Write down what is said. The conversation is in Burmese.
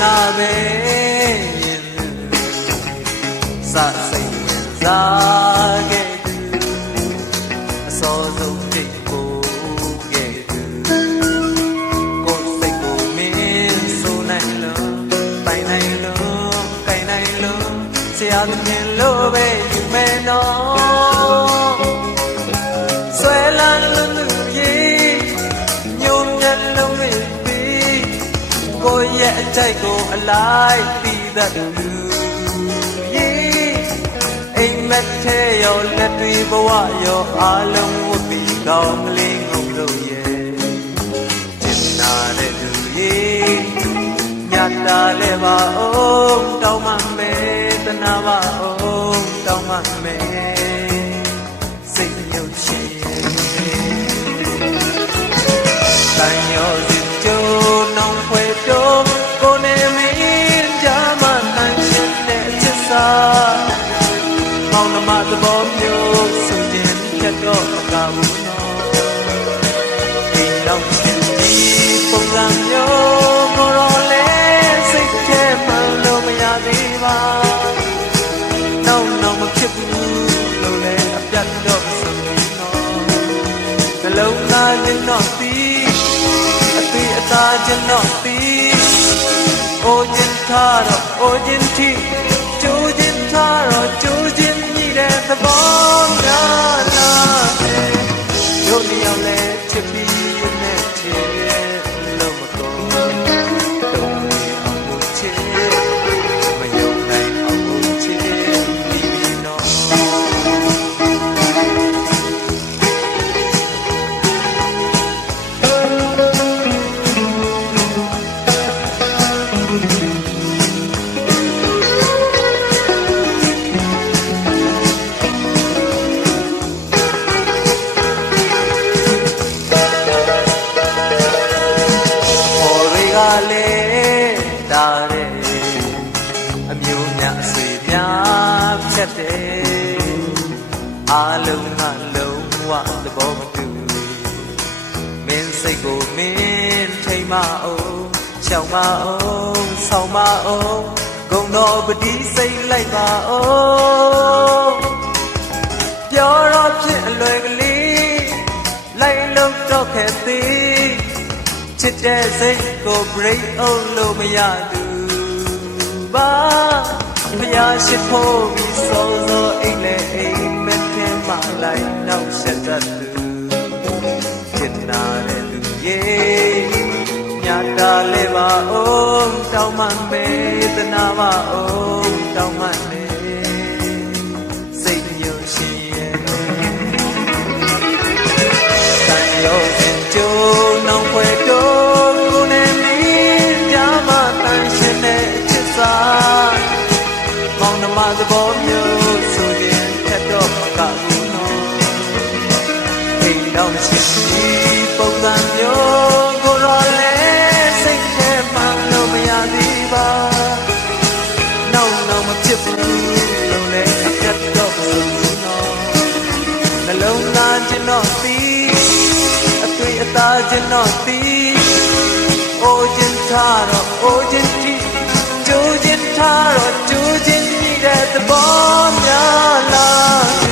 နာပဲစစိတ်ဝင်စားခဲ့သူအစောဆုံးထိတ်ကိုခဲ့သူကိုစိတ်ကိုမင်းဆိုနိုင်လို့ပိုင်နိုင်လို့ကိုင်နိုင်လို့ဆရာသခင်လိုပဲယူမယ်နော် ကိုယ့်ရဲ့အတိုက်ကိုအလိုက်ပြီးတတ်သူရေးအိမ်မက်ထဲရောလက်တွေဘဝရောအားလုံးဝတ်ပြီးကောင်းကလေးငုံလို့ရဲ့ကျင်နာတဲ့သူရေညတာလဲပါအောင်တောင်းမှ နောက်နောက်မဖြစ်ဘူးလို့လဲအပြတ်တော့မဆုံးဘူးနော်နှလုံးသားချင်းတော့ပြီးအသွေးအသားချင်းတော့ပြီးအိုခြင်းထား လည်းတာတဲ့အမျိုးများအဆွေများဖြတ်တယ်အားလုံးကလုံးဝသဘောမတူမင်းစိတ်ကိုမင်းထိမ်မအောင်ချောင်မအောင်ဆောင်းမအောင်ဂုံတော်ပတိစိတ်လိုက်ပါအောင်ပြောတော့ဖြစ်အလွယ်ကလေးလိုက်လို့တော့ခဲ့သေး ချစ်တဲ့စိတ်ကို break out လို့မရသူပါဖျားရှိဖို့ပြီးစိုးစိုးအိတ်နဲ့အိမ်မက်ထဲမှာလိုက်နောက်ဆက်တတ်သူချစ်နာတဲ့သူရေညတာလဲပါအောင်တောင်းမှမေတနာပါအောင်တောင်းမှ သဘောမျိုးဆိုရင်ထက်တော့မကဘူးနော်အိမ်တော်မရှိဘူးပုံစံမျိုးကိုရောလဲစိတ်ထဲမှလို့မရသေးပါနောက်နောက်မဖြစ်ဘူးလို့လဲအပြတ်တော့မဆုံးဘူးနော်နှလုံးသားကျွန်တော်သိအတွေ့အသားချင်းတော့တီးအိုချင်းထားတော့အိုချ တဲ့သဘောများလား